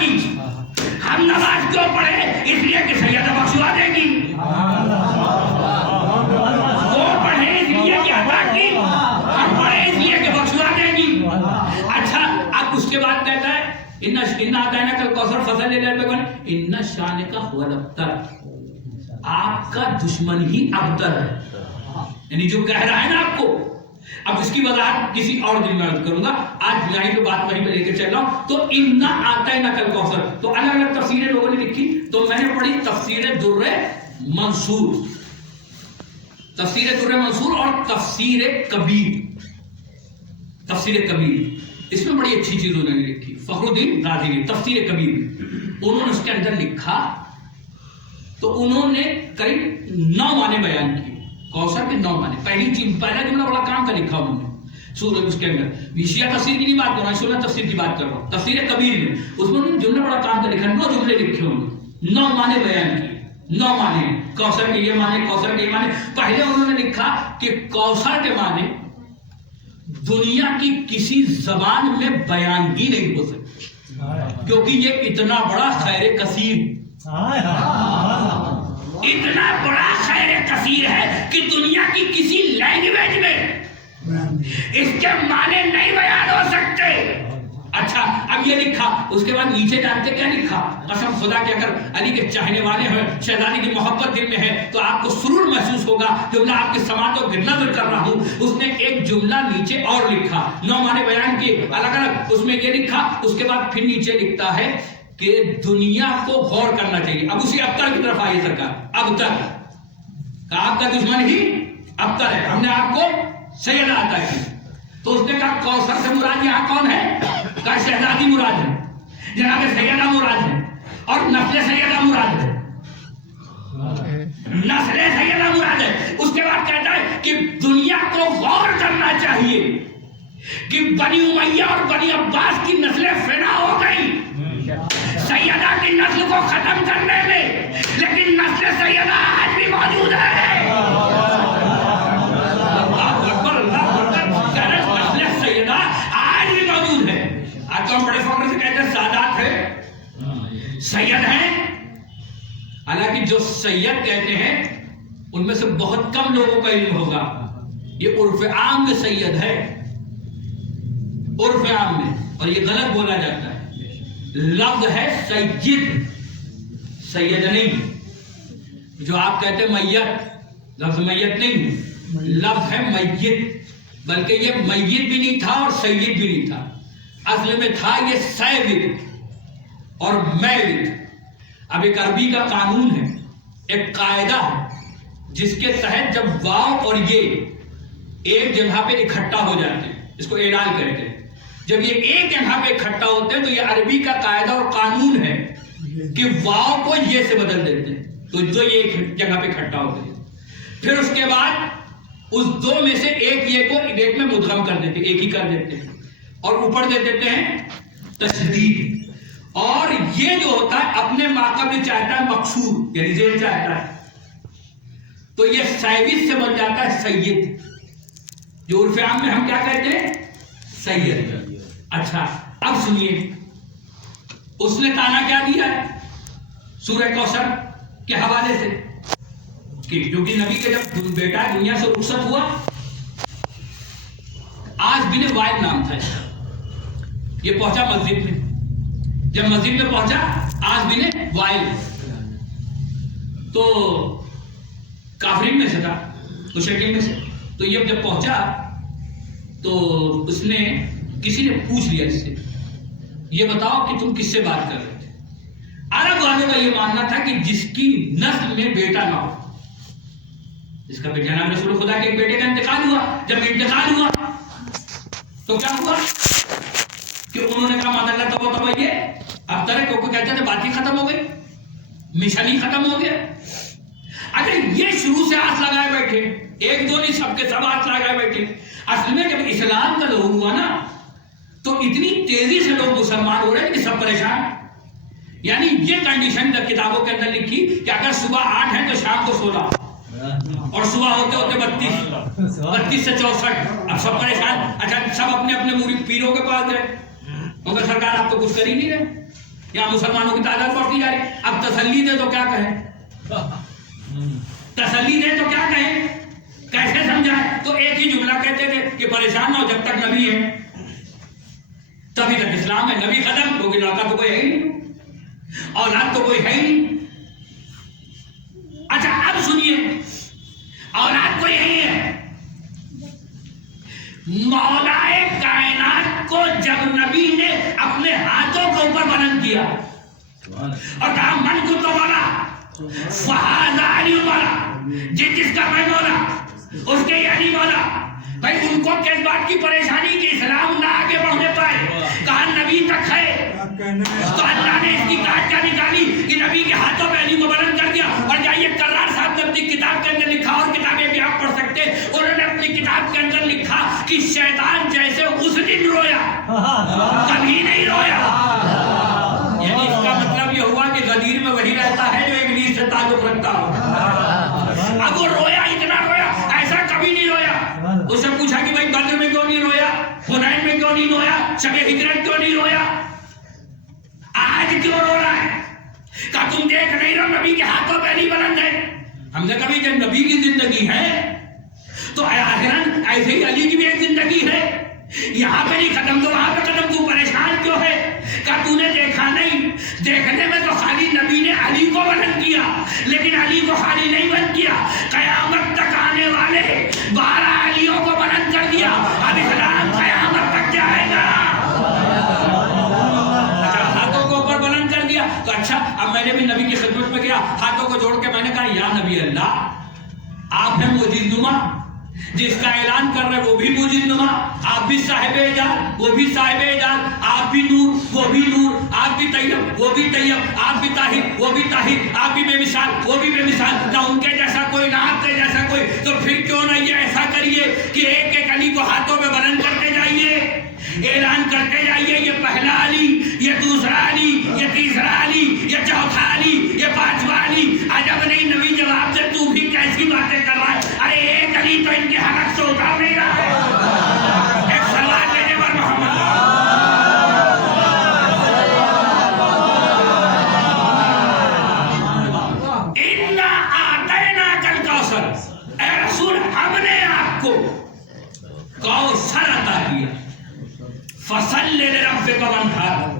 کی. ہم نماز کیوں پڑھے؟ اس لیے کہ سیدہ بخشوا دے گی. وہ پڑھے اس لیے کہ عطا کی، ہم پڑھے اس لیے کہ بخشوا دے گی. اچھا اب اس کے بعد کہتا ہے ان اعطیناک الکوثر فصل لربک ان شانک هو الابتر. آپ کا دشمن ہی ابتر ہے، یعنی جو کہہ رہا ہے نا آپ کو. اب اس کی وضاحت کسی اور دن میں عرض کروں گا، آج یہیں پہ بات وہیں پہ لے کے چل رہا ہوں. تو انا اعطیناک الکوثر، تو الگ الگ تفسیریں لوگوں نے لکھی. تو میں نے پڑھی تفسیر در منصور، تفسیر در منصور اور تفسیر کبیر. تفسیر کبیر اس میں بڑی اچھی چیز انہوں نے لکھی. فخر الدین رازی نے تفسیر کبیر انہوں نے اس کے اندر لکھا، تو انہوں نے قریب 9 معنی بیان کیے کوثر کے. 9 معنی. پہلا جملہ بڑا کام کا لکھا انہوں نے سورہ اس کے اندر. شیعہ تفسیر کی نہیں بات کر رہا ہوں، سورہ تفسیر کی بات کر رہا ہوں. تفسیر کبیر میں اس میں انہوں نے جملہ بڑا کام کا لکھا. 9 جملے لکھے انہوں نے، 9 معنی بیان کیے. 9 معنی کوثر کے یہ معنی، کوثر کے یہ معنی. پہلے انہوں نے لکھا کہ کوثر کے معنی دنیا کی کسی زبان میں بیان ہی نہیں ہو سکتے، کیونکہ یہ اتنا بڑا خیر کثیر، اتنا بڑا خیر کثیر ہے کہ دنیا کی کسی لینگویج میں اس کے معنی نہیں بیان ہو سکتے. اچھا اب یہ لکھا. اس کے بعد نیچے جانتے کیا لکھا؟ قسم خدا کہ اگر علی کے چاہنے والے ہیں، شہزادی کی محبت دل میں ہے، تو آپ کو سرور محسوس ہوگا. جملہ آپ کے سماعتوں کو نظر کر رہا ہوں. اس نے ایک جملہ نیچے اور لکھا، 9 معنی بیان کیے الگ الگ. اس میں یہ لکھا، اس کے بعد پھر نیچے لکھتا ہے کہ دنیا کو غور کرنا چاہیے. اب اسی ابتر کی طرف آئیے سرکار. ابتر آپ کا دشمن ہی ابتر ہے، ہم نے آپ کو سیدہ عطا کی. تو اس نے کہا کوثر سے مراد یہاں کون ہے؟ کہا شہزادی مراد ہے، جناب سیدہ مراد ہے، اور نسل سیدہ مراد ہے. نسل سیدہ مراد ہے. اس کے بعد کہتا ہے کہ دنیا کو غور کرنا چاہیے کہ بنی امیہ اور بنی عباس کی نسلیں فنا ہو گئی سیدہ کی نسل کو ختم کرنے میں، لیکن نسل سیدہ آج بھی موجود ہے. بڑے فخر سے کہتے ہیں سادات ہے، سید ہیں. حالانکہ جو سید کہتے ہیں ان میں سے بہت کم لوگوں کا علم ہوگا. یہ عرف عام میں سید ہے، عرف عام میں، اور یہ غلط بولا جاتا ہے. لفظ ہے سید، سید نہیں. جو آپ کہتے ہیں میت، لفظ میت نہیں، لفظ ہے میت. بلکہ یہ میت بھی نہیں تھا اور سید بھی نہیں تھا، اصل میں تھا یہ سیود اور میود. اب ایک عربی کا قانون ہے، ایک قاعدہ ہے، جس کے تحت جب واو اور یہ ایک جگہ پہ اکٹھا ہو جاتے ہیں، اس کو اعلان کہتے ہیں. جب یہ ایک جگہ پہ اکٹھا ہوتے ہیں تو یہ عربی کا قاعدہ اور قانون ہے کہ واو کو یہ سے بدل دیتے ہیں، تو جو یہ ایک جگہ پہ اکٹھا ہوتے ہیں. پھر اس کے بعد اس 2 میں سے ایک یہ کو ایک میں مدغم کر دیتے ہیں، ایک ہی کر دیتے ہیں، اور اوپر دے دیتے ہیں تشدید. اور یہ جو ہوتا ہے اپنے ماقبل چاہتا ہے مقصور، یعنی زیر چاہتا ہے، تو یہ سیوید سے بن جاتا ہے سید. جو عرف عام میں ہم کیا کہتے ہیں؟ سید. اچھا اب سنیے اس نے تانا کیا دیا ہے سورہ کوثر کے حوالے سے، کہ کیونکہ نبی کے جب بیٹا دنیا سے رخصت ہوا، آج بن وائل نام تھا اس کا. یہ پہنچا مسجد میں، جب مسجد میں پہنچا آج بن وائل، تو کافرین میں سے تھا، مشرکین میں سے. تو یہ جب پہنچا تو اس نے کسی نے پوچھ لیا اس سے، یہ بتاؤ کہ تم کس سے بات کر رہے تھے؟ عرب والوں کا یہ ماننا تھا کہ جس کی نسل میں بیٹا نہ ہو، جس کا جناب رسول خدا کے ایک بیٹے کا انتقال ہوا، جب انتقال ہوا تو کیا ہوا کہ انہوں نے کہا مادر اللہ تو یہ اب طرح کو کہتے تھے بات ہی ختم ہو گئی، مشن ہی ختم ہو گیا. اگر یہ شروع سے آس لگائے بیٹھے، ایک دو نہیں سب کے سب آس لگائے بیٹھے. اصل میں جب اسلام کا ظہور ہوا نا تو اتنی تیزی سے لوگ مسلمان ہو رہے ہیں کہ سب پریشان. یعنی یہ کنڈیشن جب کتابوں کے اندر لکھی کہ اگر صبح 8 ہے تو شام کو 16 اور صبح ہوتے ہوتے 32 سے 64. اب سب پریشان. اچھا سب اپنے اپنے مرید پیروں کے پاس گئے، مگر سرکار آپ تو کچھ کر ہی نہیں رہے. یہاں مسلمانوں کی تعداد بڑھتی جا رہی. اب تسلی دے تو کیا کہیں, تسلی دے تو کیا کہیں, کیسے سمجھائیں؟ تو ایک ہی جملہ کہتے تھے کہ پریشان نہ ہو جب تک نبی ہے تبھی تک اسلام ہے. نبی ختم کیونکہ لڑکا تو کوئی ہے ہی نہیں, اولاد تو کوئی ہے ہی نہیں. اچھا اب سنیے, اولاد کوئی نہیں ہے. مولائے کائنات کو جب نبی نے اپنے ہاتھوں کے اوپر بلند کیا اور کہا من کو تو مولا فہذا علی مولا, جس کا میں مولا اس کے یعنی مولا. بھائی ان کو کس بات کی پریشانی کہ اسلام نہ آگے بڑھنے پائے, کہا نبی تک ہے. تو اللہ نے اس کی کاٹ کیا نکالی کہ نبی کے ہاتھوں پہ علی کو بلند کر دیا. اور جائیے کرار صاحب نے اپنی کتاب کے اندر لکھا, اور کتابیں بھی آپ پڑھ سکتے, انہوں نے اپنی کتاب کے اندر لکھا کہ شیطان جیسے اس دن رویا کبھی نہیں رویا. یعنی اس کا مطلب یہ ہوا کہ غدیر میں وہی رہتا ہے جو ابلیس سے تعلق رکھتا ہو. اب وہ رویا, اتنا رویا, ایسا کبھی نہیں رویا. اس سے پوچھا کہ بھائی بدر میں کیوں نہیں رویا, حنین میں کیوں نہیں رویا, شب ہجرت کیوں نہیں رویا, آج کیوں رو رہا ہے؟ کہ تم دیکھ نہیں رہو نبی کے ہاتھوں پہ علی بلند ہے. ہم نے کبھی جب نبی کی زندگی ہے تو آخرن ایسے ہی علی کی بھی ایک زندگی ہے, یہاں پہ نہیں ختم تو وہاں پہ ختم. تو پریشان کیوں ہے؟ کہ تو نے دیکھا نہیں, دیکھنے میں تو خالی نبی نے علی کو بلند کیا, لیکن علی کو خالی نہیں بلند کیا, قیامت تک آنے والے 12 علیوں کو بلند کر دیا. اب اسلام قیامت تک جائے گا. اچھا ہاتھوں کو اوپر بلند کر دیا تو اچھا, اب میں نے بھی نبی کی خدمت میں گیا, ہاتھوں کو جوڑ کے میں نے کہا یا نبی اللہ, آپ ہیں معجز نما, جس کا اعلان کر رہے وہ بھی معجز نما, آپ بھی صاحب اعجاز وہ بھی صاحب اعجاز, آپ بھی نور وہ بھی نور, آپ بھی طیب وہ بھی طیب, آپ بھی طاہر وہ بھی طاہر, آپ بھی بے مثال وہ بھی بے مثال, نہ ان کے جیسا کوئی نہ آپ کے جیسا کوئی. تو پھر کیوں نہ یہ ایسا کریے کہ ایک ایک علی کو ہاتھوں میں بلند کرتے جائیے, اعلان کرتے جائیے یہ پہلا علی, یہ دوسرا علی, یہ تیسرا علی, یہ چوتھا علی, یہ پانچواں علی. عجب نہیں نبی جواب دے تو بھی کیسی باتیں کر رہا ہے, ارے ایک علی تو ان کے حلق سے اتار نہیں رہا ہے. ایک سلوات دے دے بر محمد. اِنَّا أَعْطَيْنَاكَ الْكَوْثَرَ, اے رسول ہم نے آپ کو کوثر عطا کیا. فَصَلِّ لِرَبِّكَ وَانْحَرْ,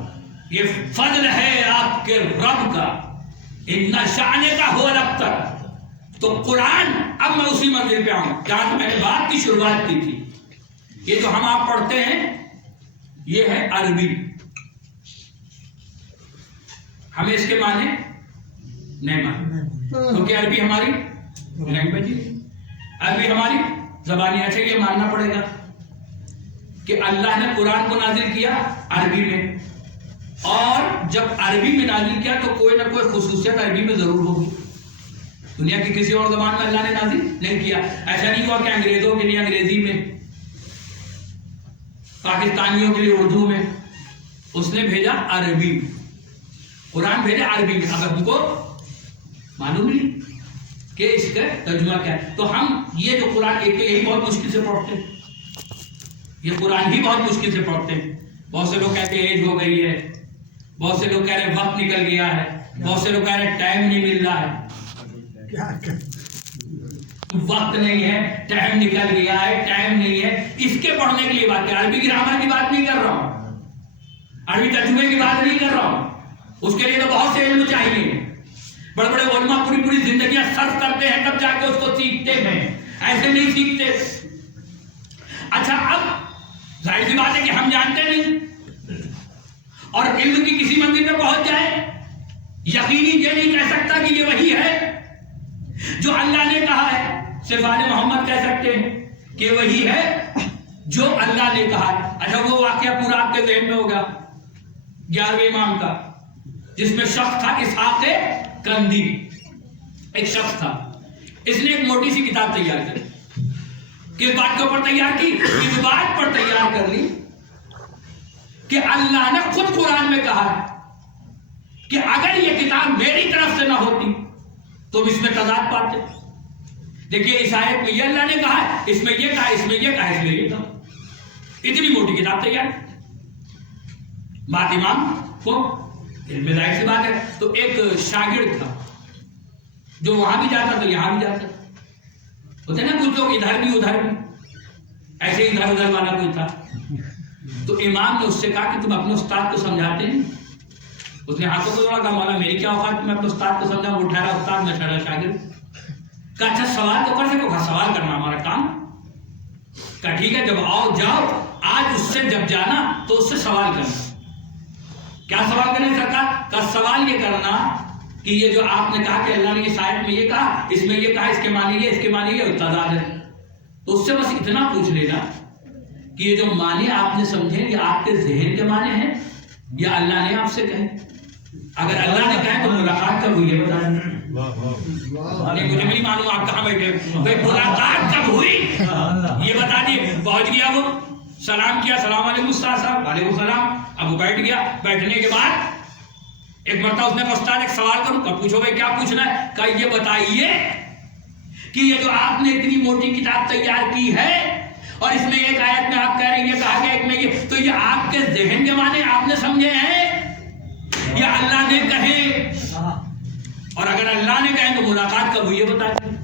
یہ فضل ہے آپ کے رب کا. اِنَّ شَأْنَكَ هُوَ الْأَبْتَرُ. تو قرآن, اب میں اسی منزل پہ آؤں جہاں میں نے بات کی شروعات کی تھی. یہ جو ہم آپ پڑھتے ہیں یہ ہے عربی, ہمیں اس کے معنی نہیں مانتے کیونکہ عربی ہماری لینگویج ہے, عربی ہماری زبانی. اچھا یہ ماننا پڑے گا کہ اللہ نے قرآن کو نازل کیا عربی میں, اور جب عربی میں نازل کیا تو کوئی نہ کوئی خصوصیت عربی میں ضرور ہوگی. دنیا کی کسی اور زبان میں اللہ نے نازل نہیں کیا. ایسا نہیں ہوا کہ انگریزوں کے لیے انگریزی میں, پاکستانیوں کے لیے اردو میں, اس نے بھیجا عربی, قرآن بھیجا عربی میں. اگر ہم کو معلوم نہیں کہ اس کا ترجمہ کیا ہے تو ہم یہ جو قرآن ایک یہی بہت مشکل سے پڑھتے ہیں, یہ قرآن ہی بہت مشکل سے پڑھتے ہیں. بہت سے لوگ کہتے ہیں ایج ہو گئی ہے, بہت سے لوگ کہہ رہے ہیں وقت نکل گیا ہے, بہت سے لوگ کہہ رہے ہیں ٹائم نہیں مل رہا ہے. وقت نہیں ہے, ٹائم نکل گیا ہے, ٹائم نہیں ہے. اس کے پڑھنے کے لیے بات کر, عربی گرامر کی بات نہیں کر رہا ہوں, عربی ترجمے کی بات نہیں کر رہا ہوں. اس کے لیے تو بہت سے علم چاہیے. بڑے بڑے علماء پوری زندگیاں صرف کرتے ہیں تب جا کے اس کو سیکھتے ہیں, ایسے نہیں سیکھتے. اچھا اب ظاہر سی بات ہے کہ ہم جانتے نہیں, اور علم کی کسی منزل پہ پہنچ جائے, یقینی یہ نہیں کہہ سکتا کہ یہ وہی ہے جو اللہ نے کہا ہے. صرف آل محمد کہہ سکتے ہیں کہ وہی ہے جو اللہ نے کہا ہے. اچھا وہ واقعہ پورا آپ کے ذہن میں ہوگا 11ویں امام کا, جس میں شخص تھا اسحاق کندی. ایک شخص تھا, اس نے ایک موٹی سی کتاب تیار کری. کس بات کے اوپر تیار کی؟ اس بات پر تیار کر لی کہ اللہ نے خود قرآن میں کہا ہے کہ اگر یہ کتاب میری طرف سے نہ ہوتی تو اس میں تضاد پاتے. دیکھیے اس آیت میں یہ اللہ نے کہا ہے, اس میں یہ کہا, اس میں یہ کہا, اس میں یہ کہا. اتنی موٹی کتاب تیار. بات امام کو علم میں ظاہر سی بات ہے. تو ایک شاگرد تھا جو وہاں بھی جاتا تو یہاں بھی جاتا. ہوتے نا کچھ لوگ ادھر بھی ادھر بھی، ایسے ادھر ادھر والا کوئی تھا. تو امام نے اس سے کہا کہ تم اپنے استاد کو سمجھاتے نہیں. اس نے ہاتھوں کو جوڑا، کہا مولا میری کیا اوقات میں اپنے استاد کو سمجھاؤں. وہ ٹھہرا استاد میں ٹھہرا شاگرد. کہا اچھا سوال تو کر سکو. کہا سوال کرنا ہمارا کام. کہا ٹھیک ہے، جب آؤ جاؤ، آج اس سے جب جانا تو اس سے سوال کرنا. کیا سوال کرنے سرکار؟ کہا سوال یہ کرنا کہ یہ جو آپ نے کہا کہ اللہ نے اس آیت میں یہ کہا، اس میں یہ کہا، اس کے معنی یہ، اس کے معنی یہ تضاد ہے. تو اس سے بس اتنا پوچھ لینا کہ یہ جو معنی آپ نے سمجھے یہ آپ کے ذہن کے معنی ہیں یا اللہ نے آپ سے کہے. اگر اللہ نے کہے تو ملاقات کب ہوئی ہے بتا دیں. مجھے نہیں معلوم آپ کہاں بیٹھے. بھائی ملاقات کب ہوئی یہ بتا دیے. پہنچ گیا وہ، سلام کیا، السلام علیکم استاد صاحب. وعلیکم السلام. اب وہ بیٹھ گیا. بیٹھنے کے بعد ایک مرتبہ اس نے کہا استاد ایک سوال کروں. کب پوچھو بھائی کیا پوچھنا ہے. کہا یہ بتائیے کہ یہ جو آپ نے اتنی موٹی کتاب تیار کی ہے اور اس میں ایک آیت میں آپ کہہ رہے ہیں یہ کہا گیا ایک میں یہ، تو یہ آپ کے ذہن کے معنی آپ نے سمجھے ہیں یا اللہ نے کہے؟ اور اگر اللہ نے کہے تو ملاقات کب ہوئی ہے بتا دیں.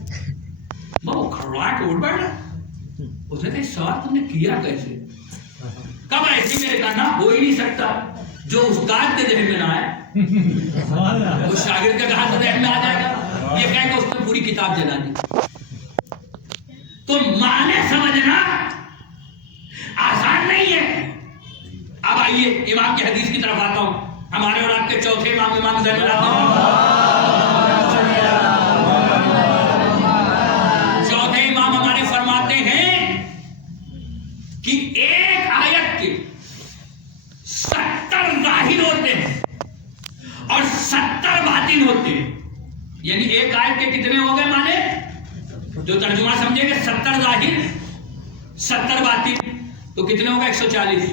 وہ کھڑواٹ اٹھ بیٹھا. اس نے کہا سوال تم نے کیا کیسے؟ کب ایسی میرے کہا نہ ہو ہی نہیں سکتا جو استاد کے ذہن میں نہ آئے وہ شاگرد کے کہاں سے ذہن میں آ جائے گا. یہ کہہ کہ اس نے پوری کتاب جلا دی. تو معنی سمجھنا آسان نہیں ہے. اب آئیے امام کی حدیث کی طرف آتا ہوں. ہمارے اور آپ کے چوتھے امام زین العابدین، چوتھے امام ہمارے فرماتے ہیں کہ ایک آیت کے 70 ظاہر ہوتے ہیں اور 70 باطن ہوتے ہیں. یعنی ایک آیت کے کتنے ہو گئے معنی؟ جو ترجمہ سمجھیں گے 70 ظاہر 70 باطن تو کتنے ہو گئے؟ 140.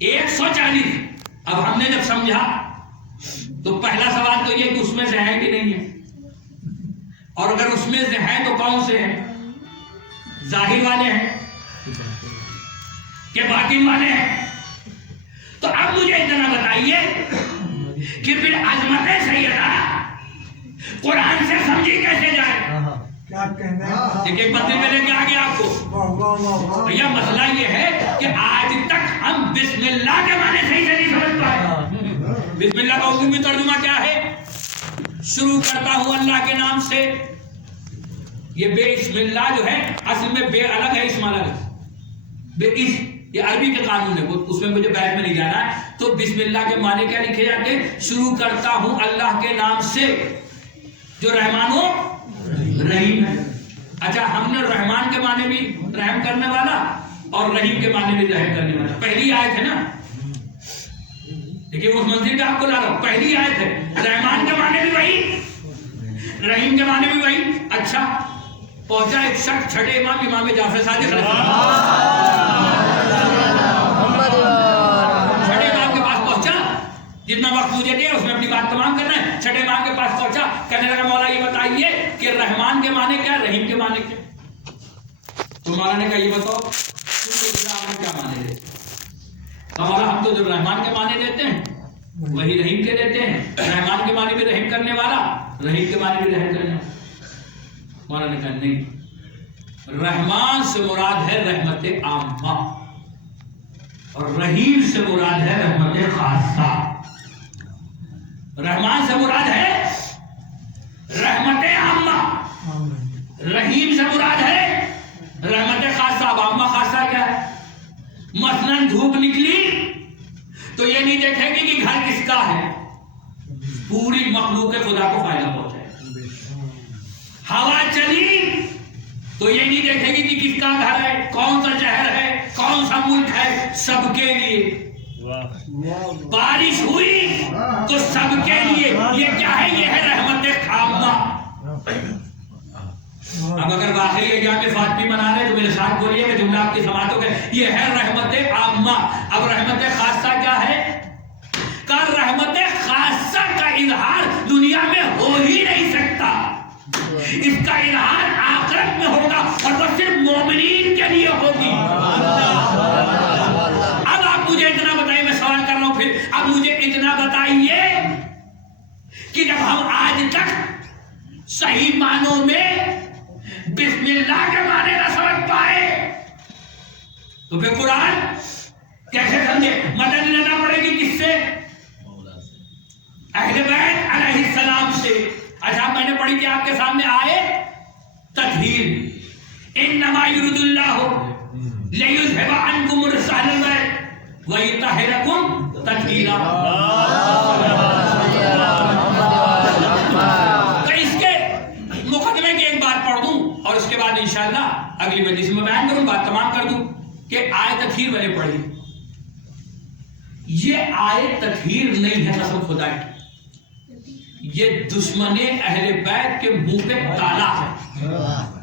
140. اب ہم نے جب سمجھا تو پہلا سوال تو یہ کہ اس میں سے ہے کہ نہیں ہے، اور اگر اس میں سے ہے تو کون سے ہیں؟ ظاہر والے ہیں کہ باطن والے ہیں؟ تو اب مجھے اتنا بتائیے کہ پھر عظمت سیدہ قرآن سے سمجھی کیسے جائے؟ ایک بندے میں لے کے آگے آپ کو بھیا مسئلہ یہ ہے کہ آج تک ہم بسم اللہ کے معنی صحیح سے نہیں سمجھ پائے. بسم اللہ کا عربی ترجمہ کیا ہے؟ شروع کرتا ہوں اللہ کے نام سے. یہ بے بسم اللہ جو ہے اصل میں بے الگ ہے، اسم الگ ہے. بے اس یہ عربی کے قانون ہے، اس میں مجھے بحث میں نہیں جانا ہے. تو بسم اللہ کے معنی کیا لکھے جاتے ہیں؟ شروع کرتا ہوں اللہ کے نام سے جو رحمان و رحیم ہے. اچھا ہم نے رحمان کے معنی بھی رحم کرنے والا اور رحیم کے معنی بھی رحم کرنے والا. پہلی آیت ہے نا، دیکھیے اس منزل پہ آپ کو لا رہا ہوں. پہلی آیت ہے، رحمان کے معنی بھی وہی، رحیم کے معنی بھی وہی. اچھا پہنچا ایک شخص چھٹے امام جعفر صادق چھٹے امام کے پاس پہنچا. جتنا وقت مجھے دیا اس میں اپنی بات تمام کرنا ہے. چھٹے امام کے پاس پہنچا، کہنے لگا مولا یہ بتائیے کہ رحمان کے معنی کیا، رحیم کے معنی کیا؟ تو مولا نے کہا یہ بتاؤ تم کیا معنی دیتے؟ مولا ہم تو جو رحمان کے معنی دیتے ہیں وہی رحیم کے دیتے ہیں. رحمان کے معنی بھی رحم کرنے والا، رحیم کے معنی بھی رحم کرنے والا. مولا نے کہا نہیں، رحمان سے مراد ہے رحمت عامہ اور رحیم سے مراد ہے رحمت خاصہ. رحمان سے مراد ہے رحمت عامہ، رحیم سے مراد ہے رحمت خاصہ. اب عامہ خاصہ کیا ہے؟ مثلاً دھوپ نکلی تو یہ نہیں دیکھے گی کہ گھر کس کا ہے، پوری مخلوق خدا کو فائدہ پہنچائے. ہوا چلی تو یہ نہیں دیکھے گی کہ کس کا گھر ہے، کون سا شہر ہے، کون سا ملک ہے، سب کے لیے. بارش ہوئی تو سب کے لیے. یہ کیا ہے؟ یہ ہے رحمت عامہ. اب اگر واقعی یہ جامع فاطمی بنا رہے تو میرے ساتھ بولیے کہ جملہ آپ کی سماعتوں کے یہ ہے رحمت عامہ. اب رحمت خاصہ کیا ہے؟ کہ رحمت خاصہ کا اظہار دنیا میں ہو ہی نہیں سکتا. اس کا اظہار آخرت میں ہوگا اور وہ صرف مومنین کے لیے ہوگی. اب آپ مجھے اتنا بتائیں، میں سوال کر رہا ہوں پھر اب مجھے اتنا بتائیے کہ جب ہم آج تک صحیح معنوں میں بسم اللہ کے معنی نہ سمجھ پائے تو پھر قرآن کیسے سمجھے؟ مدد لینا پڑے گی کس سے؟ اہل بیت علیہ السلام سے. اچھا میں نے پڑھی تھی آپ کے سامنے آئے تطہیر، انما یرید اللہ لیذھب عنکم الرجس اہل البیت ویطہرکم تطہیرا. تو اس کے مقدمے کی ایک بات پڑھ دوں اور اس کے بعد انشاءاللہ اگلی مجلس میں بیان کروں، بات تمام کر دوں کہ آیت تطہیر میں نے پڑھی. یہ آیت تطہیر نہیں ہے قسم خدا کی، یہ دشمن اہل بیت کے منہ پہ تالا ہے.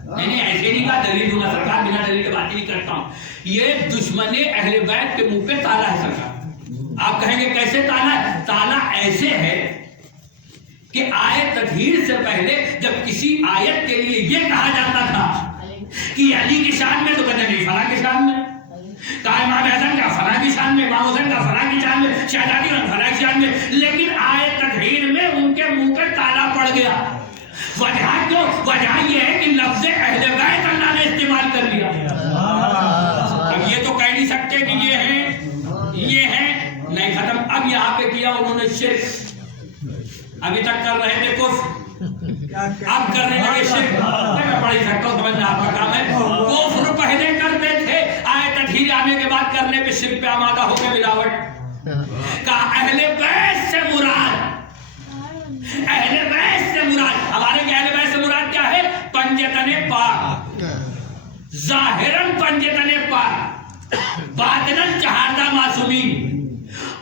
میں نے ایسے نہیں کہا دلیل دوں گا سرکار، بنا دلیل کی بات ہی نہیں کرتا ہوں. یہ دشمن اہل بیت کے منہ پہ تالا ہے سرکار. آپ کہیں گے کیسے تالا ہے؟ تالا ایسے ہے کہ آیت تطہیر سے پہلے جب کسی آیت کے لیے یہ کہا جاتا تھا کہ علی کی شان میں، تو کہتے نہیں فلاں کی شان میں، کہا امام حسن کا فلاں کی شان میں، امام حسن کا فلاں کی شان میں، شہزادی کا فلاں کی شان میں. لیکن آیت تطہیر میں ان کے منہ پہ تالا پڑ گیا. وجہ کیوں؟ وجہ یہ ہے کہ لفظ اہل بیت اللہ نے استعمال کر لیا. اب یہ تو کہہ نہیں سکتے کہ یہ ہیں نہیں ختم. اب یہاں پہ کیا انہوں نے شرک. ابھی تک کر رہے تھے کفر، اب کرنے لگے شرک. میں پڑھ ہی سکتا ہوں، سمجھنا آپ کا کام ہے. کفر پہلے کرتے تھے، آیت تطہیر آنے کے بعد کرنے پہ شرک پہ آمادہ ہو کے ملاوٹ. کہا اہل بیت سے مراد، اہل بیت سے مراد ہمارے کہ اہل بیت سے مراد کیا ہے؟ پنجتن پاک، ظاہراً پنجتن پاک، باطناً چہاردہ معصومین،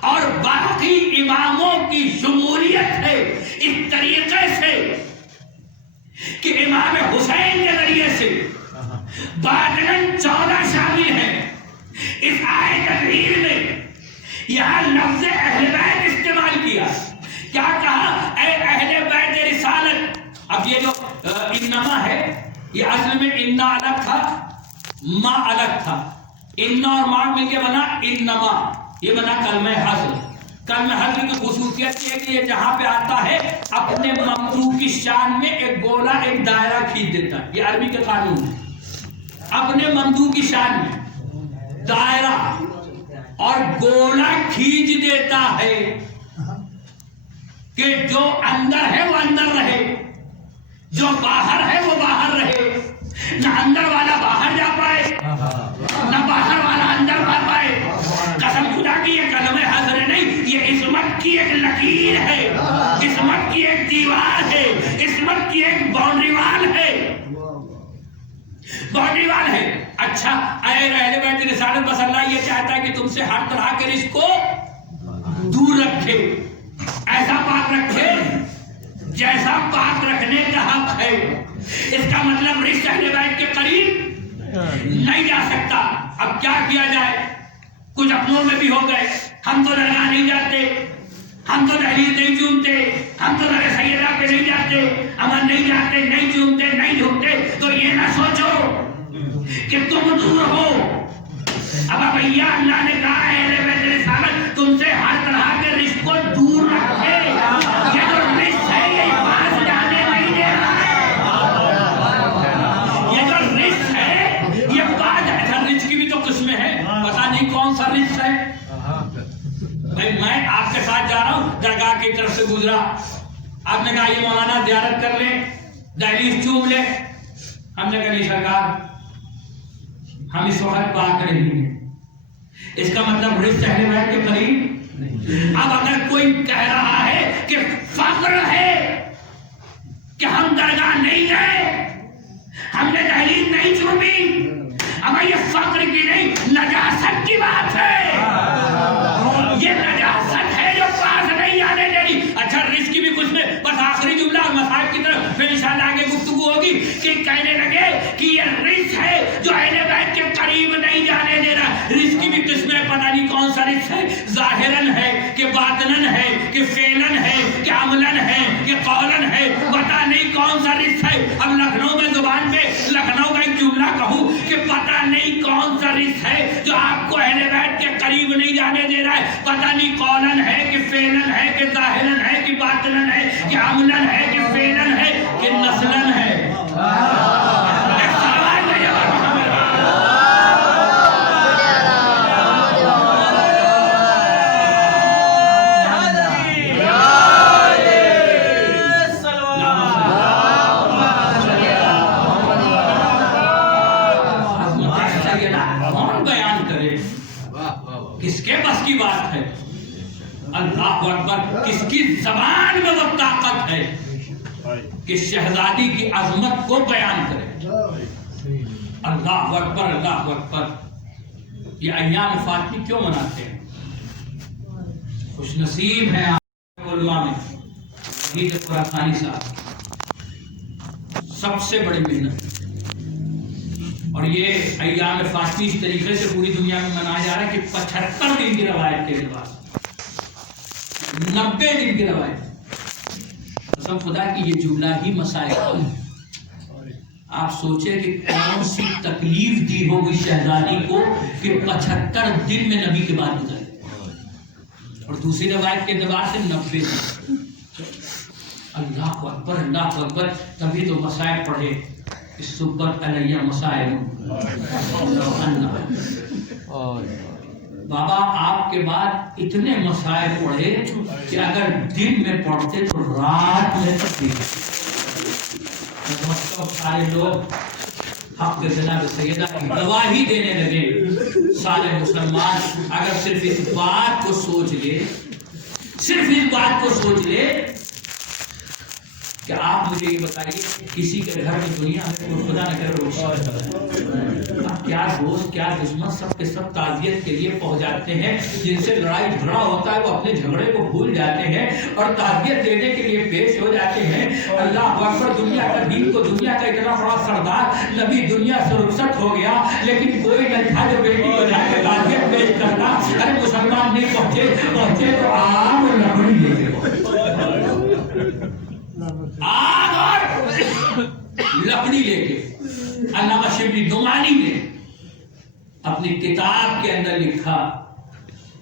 اور باقی اماموں کی شمولیت ہے اس طریقے سے کہ امام حسین کے ذریعے سے باطناً 14 شامل ہیں. اس آیت تطہیر میں یہاں لفظ اہل بیت استعمال کیا. کیا کہا؟ اے اہل بیت رسالت. اب یہ جو انما ہے یہ اصل میں انا الگ تھا، ما الگ تھا. انا اور ما مل کے بنا انما، یہ بنا کلمہ حصر. کلمہ حصر کی خصوصیت یہ کہ یہ جہاں پہ آتا ہے اپنے ممدوح کی شان میں ایک گولا ایک دائرہ کھینچ دیتا ہے. یہ عربی کے قانون ہے. اپنے ممدوح کی شان میں دائرہ اور گولا کھینچ دیتا ہے کہ جو اندر ہے وہ اندر رہے، جو باہر ہے وہ باہر رہے. نہ اندر والا باہر جا پائے، نہ باہر والا اندر جا پائے. قسم خدا کی یہ کلمہ حضر نہیں، یہ عصمت کی ایک لکیر ہے، عصمت کی ایک دیوار ہے، عصمت کی ایک باؤنڈری وال ہے، باؤنڈری وال ہے. اچھا اے اہل بیت رسالت، بس اللہ یہ چاہتا ہے کہ تم سے ہر طرح کے رزق کو دور رکھے، ایسا پاک رکھے جیسا پاک رکھنے کا حق ہے. اس کا مطلب رزق اہل بیت کے قریب نہیں جا سکتا. اب کیا کیا جائے؟ کچھ اپنوں میں بھی ہو گئے. ہم تو درگاہ نہیں جاتے، ہم تو دہلیز نہیں چومتے، ہم تو در سیدہ پہ نہیں جاتے، امن نہیں جاتے، نہیں چومتے، نہیں جھکتے. تو یہ نہ سوچو کہ تم دور ہو. اب بھیا اللہ نے کہا ہے اہل بیت رسالت تم سے ہر طرح کے رزق کو دور رکھے. یہ جو رزق ہے یہ پاس جانے نہیں دے رہا ہے. یہ جو رزق ہے یہ پاس جانے. رزق کی بھی تو قسمیں ہیں، پتہ نہیں کون سا رزق ہے. بھائی میں آپ کے ساتھ جا رہا ہوں، درگاہ کی طرف سے گزرا، آپ نے کہا یہ مولانا زیارت کر لیں، دہلیز چوم لیں. ہم نے کہا نہیں سرکار ہم اس وقت پاک نہیں ہیں. اس کا مطلب رزق اہل بیت کے قریب نہیں. اب اگر کوئی کہہ رہا ہے کہ فخر ہے کہ ہم درگاہ نہیں گئے، ہم نے دہلیز نہیں چومی، اب یہ فخر کی نہیں نجاست کی بات ہے. یہ نجاست ہے جو پاس نہیں آنے دے رہی. اچھا رزق کی بھی کچھ میں بس آخری جملہ مصائب کی طرف پھر انشاءاللہ آگے گفتگو ہوگی کہ کہنے لگے کہ یہ رزق ہے جو اہل بیت کے قریب نہیں جانے دے رہا. رزق کی بھی قسمیں پتہ نہیں کون سا رزق ہے، ظاہراً ہے کہ باطناً ہے کہ فعلاً ہے کہ عملاً ہے کہ قولاً ہے، پتہ نہیں کون سا رزق ہے. اب لکھنؤ میں زبان پہ لکھنؤ کا ایک جملہ نہ کہوں کہ پتہ نہیں کون سا رزق ہے جو آپ کو اہل بیت کے قریب نہیں جانے دے رہا ہے. پتہ نہیں قولن ہے کہ فعلن ہے کہ ظاہرن ہے کہ باطنن ہے کہ عملن ہے کہ فعلن ہے کہ نسلن ہے. کس کے بس کی بات ہے؟ اللہ اکبر. کس کی زبان میں وہ طاقت ہے کہ شہزادی کی عظمت کو بیان کرے؟ اللہ اکبر اللہ اکبر. یہ ایام فاطمی کیوں مناتے ہیں؟ خوش نصیب ہیں آپ علماء میں. وحید خراسانی صاحب سب سے بڑی محنت. اور یہ ایام فاطمی اس طریقے سے پوری دنیا میں منایا جا رہا ہے کہ 75 دن کی روایت کے بعد 90 دن کی روایت. قسم خدا کی یہ جملہ ہی مسائل ہے. آپ سوچیں کہ کون سی تکلیف دی ہوگی شہزادی کو کہ 75 دن میں نبی کے بعد گزرے. اور دوسری روایت کے اعتبار سے 90 دن. اللہ اکبر اللہ اکبر. تبھی تو مسائل پڑھے سبت علیہ مسائل. بابا آپ کے بعد اتنے مسائل پڑھے کہ اگر دن میں پڑھتے تو رات میں تک سارے لوگ حق جناب سیدہ کی گواہی دینے لگے. سارے مسلمان اگر صرف اس بات کو سوچ لے کہ آپ مجھے یہ بتائیے کسی کے گھر میں دنیا میں کوئی خدا نہ کرے اب کیا دوست کیا دشمن سب کے سب تعزیت کے لیے پہنچ جاتے ہیں. جن سے لڑائی جھگڑا ہوتا ہے وہ اپنے جھگڑے کو بھول جاتے ہیں اور تعزیت دینے کے لیے پیش ہو جاتے ہیں. اللہ اکبر. دنیا کا دین کو دنیا کا اتنا بڑا سردار نبی دنیا سے رخصت ہو گیا لیکن کوئی نہ تھا جو بیٹی کو جا کے تعزیت پیش کرتا. ارے مسلمان نہیں پہنچے تو عام لکڑی لے کے آگ اور لکڑی لے کے. علامہ شبلی نعمانی نے اپنی کتاب کے اندر لکھا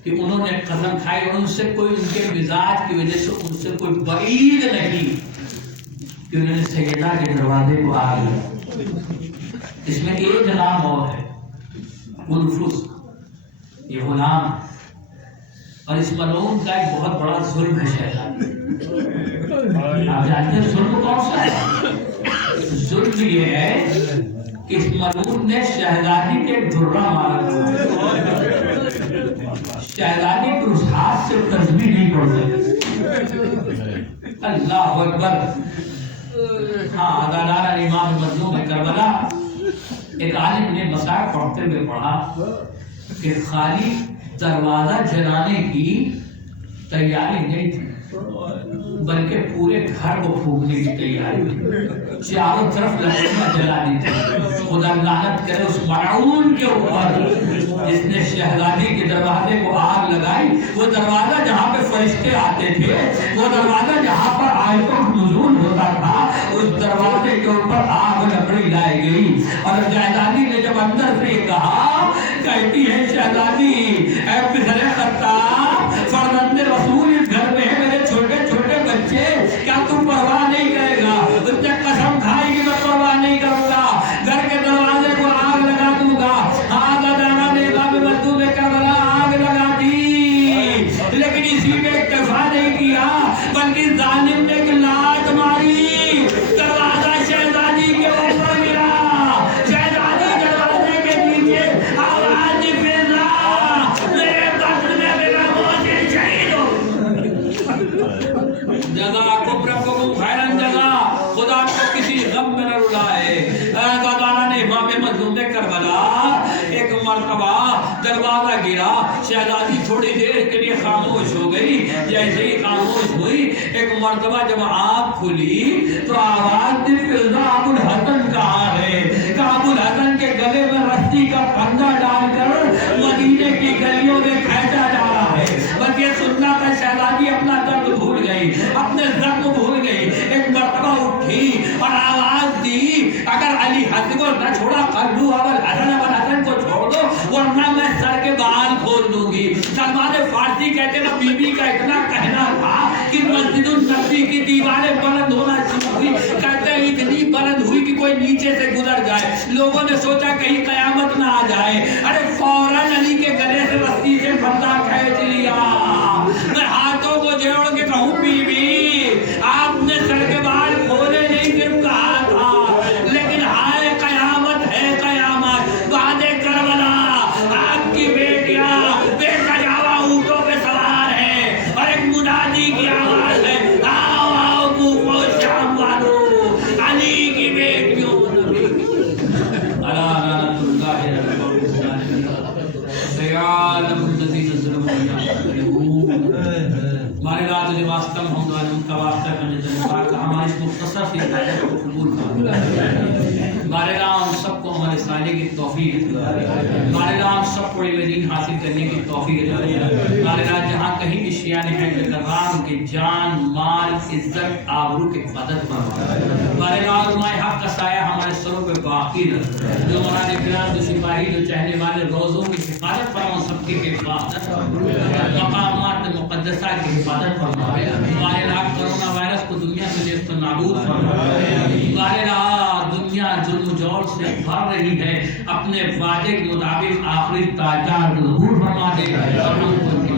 کہ انہوں نے قسم کھائی اور ان سے کوئی ان کے مزاج کی وجہ سے ان سے کوئی بعید نہیں کہ انہوں نے سیدہ کے دروازے کو آگ لگایا. اس میں ایک نام اور ہے منفوس. یہ غلام اور اس ملعون کا ایک بہت بڑا ظلم ہے شہزادی. آپ جانتے ہیں ظلم کون سا ہے؟ ظلم یہ ہے کہ اس ملعون نے شہزادی کے درہ مارا. شہزادی کو اس ہاتھ سے تسبیح نہیں پڑھ سکتی. اللہ اکبر. ہاں ادالارہ امام مظلوم کربلا ایک عالم نے مسائل پڑھتے ہوئے پڑھا کہ خالی دروازہ جلانے کی تیاری نہیں تھی بلکہ پورے گھر کو پھونکنے کی تیاری تھی. چاروں طرف لکڑیاں جلا دی تھی. خدا لعنت کرے اس ملعون کے اوپر جس نے شہزادی کے دروازے کو آگ لگائی. وہ دروازہ جہاں پہ فرشتے آتے تھے, وہ دروازہ جہاں پر آیتوں نزول ہوتا تھا, اس دروازے کے اوپر آگ لکڑی لائی گئی. اور شہزادی نے جب اندر سے کہا, کہتی ہے شہزادی اے پسر خطاب فرزند رسول اس گھر میں ہے, میرے چھوٹے چھوٹے بچے, کیا تم پرواہ نہیں کرے گا؟ اس نے قسم کھائی کہ میں پرواہ نہیں کروں گا, گھر کے دروازے کو آگ لگا دوں گا. آگ لگانا نے امام مظلوم کربلا آگ لگا دی, لیکن اسی میں اکتفا نہیں کیا بلکہ ظالم نے ایک لات ماری, دروازہ شہزادی کے اوپر گرا. شہزادی دروازے کے نیچے آواز فضا میرے قصر میں میرا موت شہید ہو. جزاکم ربکم خیرن جزا. خدا کو کسی غم میں نہ رلائے. غزالہ نے امام مظلوم کربلا ایک مرتبہ دروازہ گرا, شہزادی تھوڑی دیر کے لیے خاموش ہو گئی. جیسے ہی خاموش ہوئی ایک مرتبہ جب آنکھ کھلی تو آواز دی فضا ابو الحسن کہاں ہے؟ کہ ابو الحسن کے گلے میں رسی کا پھندا ڈال کر مدینے کی گلیوں میں کھینچا جا رہا ہے. بس یہ سننا تھا. شہزادی اپنا درد بھول گئی, اپنے زخم بھول گئی. ایک مرتبہ اٹھی اور آواز دی, اگر علی حسن کو نہ چھوڑا، قلو ابل حسن، ابل حسن کو چھوڑ دو ورنہ میں سر کے بال کھول دوں گی۔ سلمان فارسی کہتے ہیں بی بی کا اتنا کہنا تھا کہ مسجد النبی کی دیواریں بلند ہونا شروع ہوئی، کہتے ہیں اتنی بلند ہوئی کہ کوئی نیچے سے گزر جائے، لوگوں نے سوچا کہیں قیامت نہ آ جائے، ارے فوراً علی کے گلے سے رسی سے پردہ کھینچ لیا۔ میں ہاتھوں کو جوڑ کے کہوں بی بی آپ نے سر کے بال کھولے نہیں، صرف کہا تھا، لیکن ہائے قیامت ہے قیامت، بعد کربلا آپ کی بیٹیاں بے سجاوا اونٹوں پہ سوار ہیں اور ایک منادی کی آواز ہے، آؤ آؤ کوفہ و شام والو، علی کی بیٹیوں نبی الا لعنت اللہ علی الظالمین سیعلم الذین ظلموا۔ ہمارے رات جو واسطہ محمد والے ان کا واسطہ کرنے سے پاک ہماری اس مختصر سی ہدایت کو قبول فرما۔ ہمارے ہم سب کو ہمارے سالے کی توفیق دے، ہمارے ہم سب کو علم دین حاصل کرنے کی توفیق دے، ہمارے جہاں کہیں بھی شیعہ نے ہے کرام کے جان مال عزت آبرو کی حفاظت فرما۔ ہمارے علماء حق کا سایہ ہمارے سروں پہ باقی رہے، جو ہمارے گران جو سپاہی جو چہنے والے روزوں کی حفاظت فرما، سب کی حفاظت فرما، مقامات مقدسہ کی حفاظت فرما، ہمارے کرونا وائرس کو دنیا سے نیست و نابود فرما، ہمارے دنیا ظلم و جور سے بھر رہی ہے، اپنے وعدے کے مطابق آخری تاجدار ظہور فرما دے اور ہم کو